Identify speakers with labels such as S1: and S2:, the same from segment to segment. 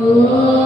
S1: Oh.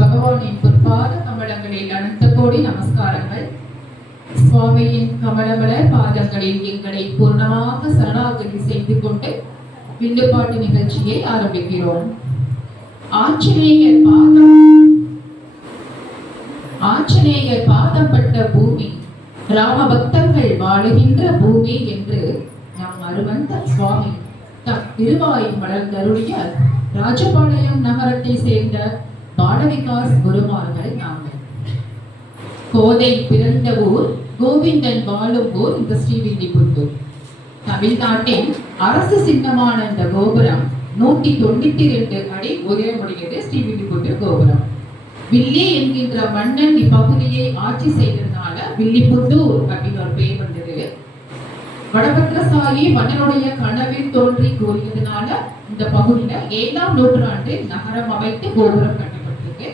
S1: பகவானின் பொற்பாத கமலங்களில் அனந்த கோடி நமஸ்காரங்கள். சுவாமியின் கமலமலர் பாதங்களில் எங்களை பூர்ணமாக சரணாகதி செய்து கொண்டு வில்லுப்பாட்டு நிகழ்ச்சியை ஆரம்பிக்கிறோம். ஆஞ்சநேயர் பாதம். ஆஞ்சநேயர் பாதம் பட்ட பூமி ராம பக்தர்கள் வாழுகின்ற பூமி என்று நம் அருவந்த சுவாமி தம் திருவாய் வளர்ந்தருடைய ராஜபாளையம் நகரத்தை சேர்ந்த பாலவிகாஸ் குருமார்கள் நாங்கள் கோதை பிறந்த ஊர் கோவிந்தன் வாழும் ஊர் இந்த ஸ்ரீவில்லிபுத்தூர். தமிழ்நாட்டின் அரசு சின்னமான இந்த கோபுரம் நூற்றி தொண்ணூத்தி ரெண்டு அடி உயரமுடையது ஸ்ரீவில்லிபுத்தூர் கோபுரம். வில்லி என்கின்ற மன்னன் இப்பகுதியை ஆட்சி செய்ததுனால வில்லிபுத்தூர் அப்படின்னு ஒரு பெயர் வந்தது. வடபத்ரசாயி மன்னனுடைய கனவில் தோன்றி கூறியதுனால இந்த பகுதியில ஏழாம் நூற்றாண்டு நகரம் அமைத்து கோபுரம் கட்டப்பட்டிருக்கு.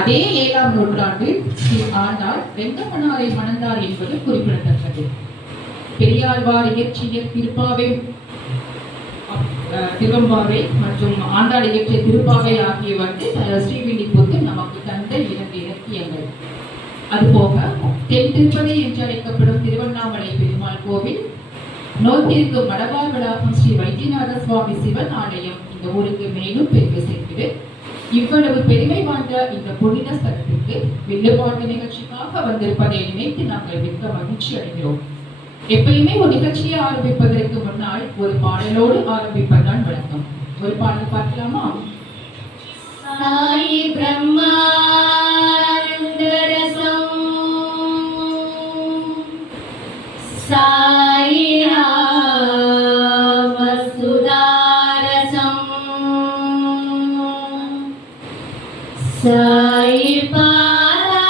S1: அதே ஏழாம் நூற்றாண்டில் ஸ்ரீ ஆண்டாள் வெங்கமனாரை மணந்தார் என்பது குறிப்பிடத்தக்கது. பெரியாழ்வார் இயற்றிய திருப்பாவை அஹ், திருவம்பாவை மற்றும் ஆண்டாள் இயற்றிய திருப்பாவை ஆகியவற்றை ஸ்ரீவில்லிபுத்தூர் நமக்கு தந்த இரண்டு இலக்கியங்கள். அதுபோக தென் திருப்பதி என்று அழைக்கப்படும் திருவண்ணாமலை பெருமாள் கோவில் நோக்கிற்கு மடவார் வளாகம் ஸ்ரீ வைத்தியநாத சுவாமி சிவன் ஆலயம் இந்த ஊருக்கு மேலும் பெருமை சேர்க்கிறது இவ்வளவு பெருமை வாய்ந்த இந்த புனித ஸ்தலத்திற்கு வில்லுபாட்டு நிகழ்ச்சிக்காக வந்திருப்பதை நினைத்து நாங்கள் மிக்க மகிழ்ச்சி அடைகிறோம். எப்பயுமே ஒரு நிகழ்ச்சியை ஆரம்பிப்பதற்கு முன்னால் ஒரு பாடலோடு ஆரம்பிப்பதுதான் வழக்கம். ஒரு பாடல் பார்க்கலாமா?
S2: சாயி பிரம்மா சாயி பாரா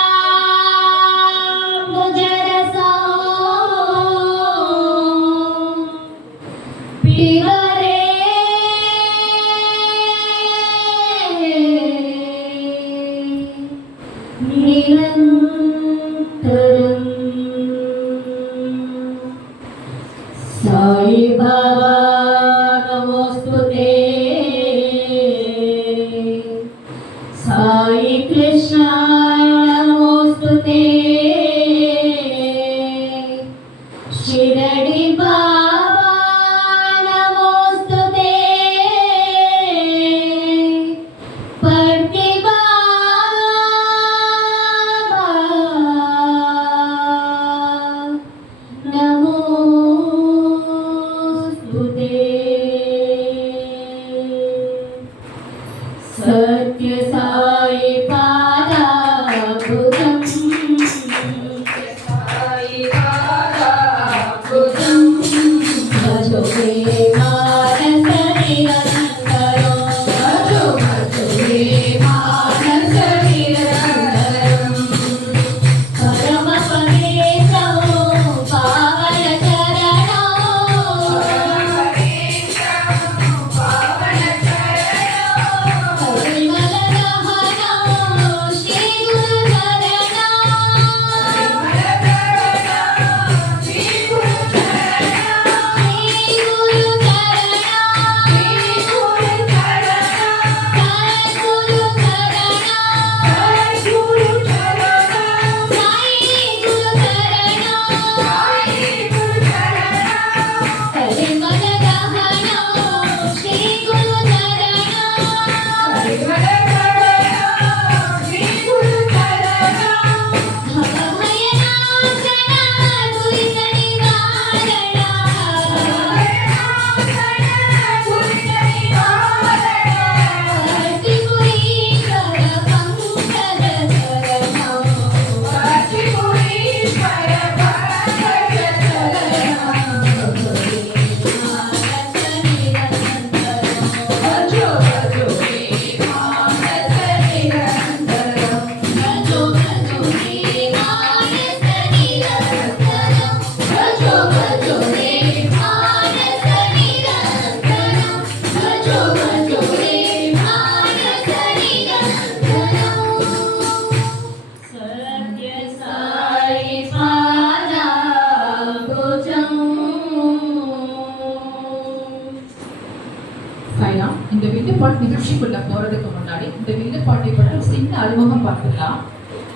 S2: அறிமுகம் பார்த்துக்கலாம்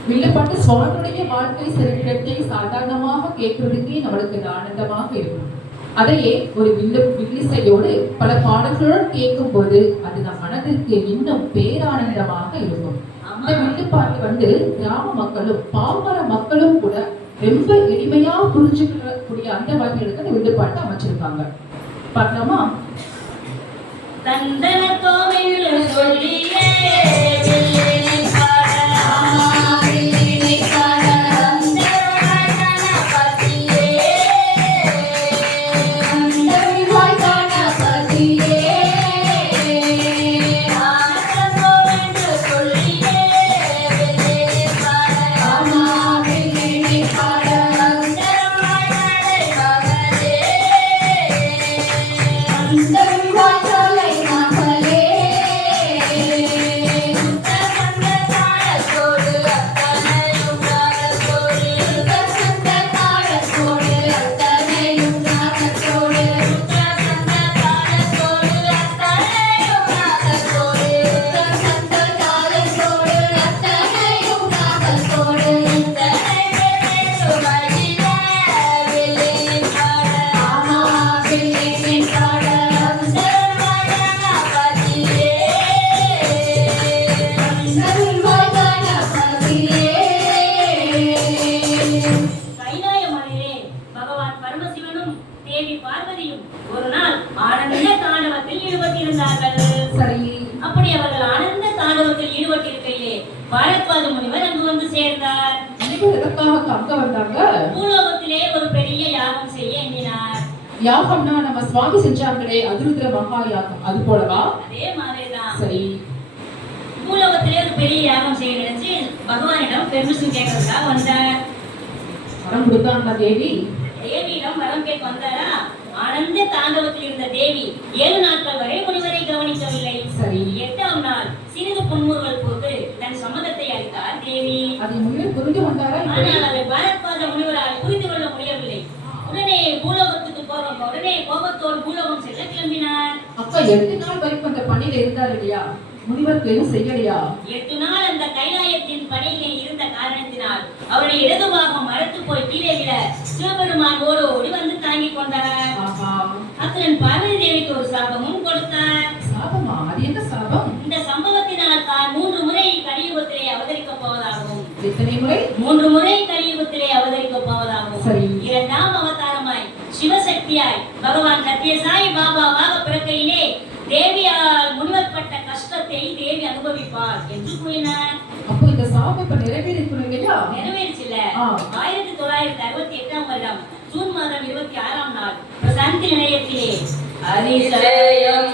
S2: வில்லுப்பாட்டு சுவாமியுடைய வாழ்க்கை சரித்திரத்தை சாதாரணமாக கேட்பதற்கே நம்மளுக்கு ஆனந்தமாக இருக்கும். அதையே ஒரு வில்லு வில்லிசையோடு பல பாடல்களுடன் கேட்கும் போது அது நம் மனதிற்கு இன்னும் பேரானந்தமாக இருக்கும். அந்த வில்லுப்பாட்டு வந்து கிராம மக்களும் பாமர மக்களும் கூட ரொம்ப எளிமையா புரிஞ்சுக்கக்கூடிய அந்த வகையில அந்த வில்லுப்பாட்டை அமைச்சிருக்காங்க. பார்க்கலாமா
S3: தந்தன கோவில் சொல்லியே. தாண்டவத்தில் ஈடுபட்டிருக்கையிலே பாரத்வாத முனிவர் அங்கு வந்து சேர்ந்தார்.
S2: எதற்காக அங்க வந்தாங்க?
S3: பூலோகத்திலே ஒரு பெரிய யாகம் செய்ய எண்ணினார்.
S2: யாகம்னா நம்ம சுவாமி செஞ்சாங்களே அதிருத்ர மகா யாகம். அது போலவா?
S3: அதே மாதிரிதான்.
S2: சரி.
S3: பூலோகத்திலே ஒரு பெரிய யாகம் செய்ய நினைச்சு பகவானிடம் பெர்மிஷன் கேட்கறதுக்காக வந்தார்.
S2: வரம் கொடுத்தாங்களா தேவி?
S3: தேவியிடம் வரம் கேட்க வந்தாரா? ஆனந்த தாண்டவத்தில் இருந்த தேவி ஏழு நாட்கள் வரை முனிவரை கவனிக்கவில்லை.
S2: சரி.
S3: எட்டாம் நாள் சிறிது புன்முறுவல் போட்டு தன் சம்மதத்தை அளித்தார் தேவி.
S2: அதை முனிவர் புரிந்து இப்படி?
S3: ஆனால் அதை பாரத்வாத முனிவரால் புரிந்து கொள்ள முடியவில்லை. உடனே பூலோகத்துக்கு போக உடனே கோபத்தோடு பூலோகம் செல்ல கிளம்பினார்.
S2: அப்ப எட்டு நாள் வரைக்கும் அந்த பணியில இருந்தார் இல்லையா முனிவருக்கு எதுவும் செய்யலையா?
S3: எட்டு நாள் அந்த கைலாயத்தின் பணியில் இருந்த காரணத்தினால் அவருடைய இடது பாகம் மரத்து போய் கீழே விட சிவபெருமான் ஓடோடி வந்து தாங்கிக் கொண்டார். அத்துடன் பார்வதி தேவிக்கு ஒரு சாபமும் கொடுத்தார்
S2: சாபமா அது என்ன சாபம்
S3: இந்த சம்பவத்தினால் தான் மூன்று முறை கலியுகத்திலே அவதரிக்கப் போவதாகவும்
S2: எத்தனை முறை
S3: மூன்று முறை கலியுகத்திலே அவதரிக்கப் போவதாகவும்
S2: சரி.
S3: இரண்டாம் அவதாரமாய் சிவசக்தியாய் பகவான் சத்யசாய் பாபாவாக பிறக்கையிலே தேவியால் முனிவர்பட்ட கஷ்டத்தை தேவி அனுபவிப்பார் என்று கூறினார்.
S2: அப்போ இந்த நிறைவேறிக்கணும் இல்லையா?
S3: நிறைவேறிச்சுல. ஆயிரத்தி தொள்ளாயிரத்தி அறுபத்தி எட்டாம் வருடம் ஜூன் மாதம் இருபத்தி ஆறாம் நாள் பிரசாந்தி நிலையத்திலே. அதிசயம்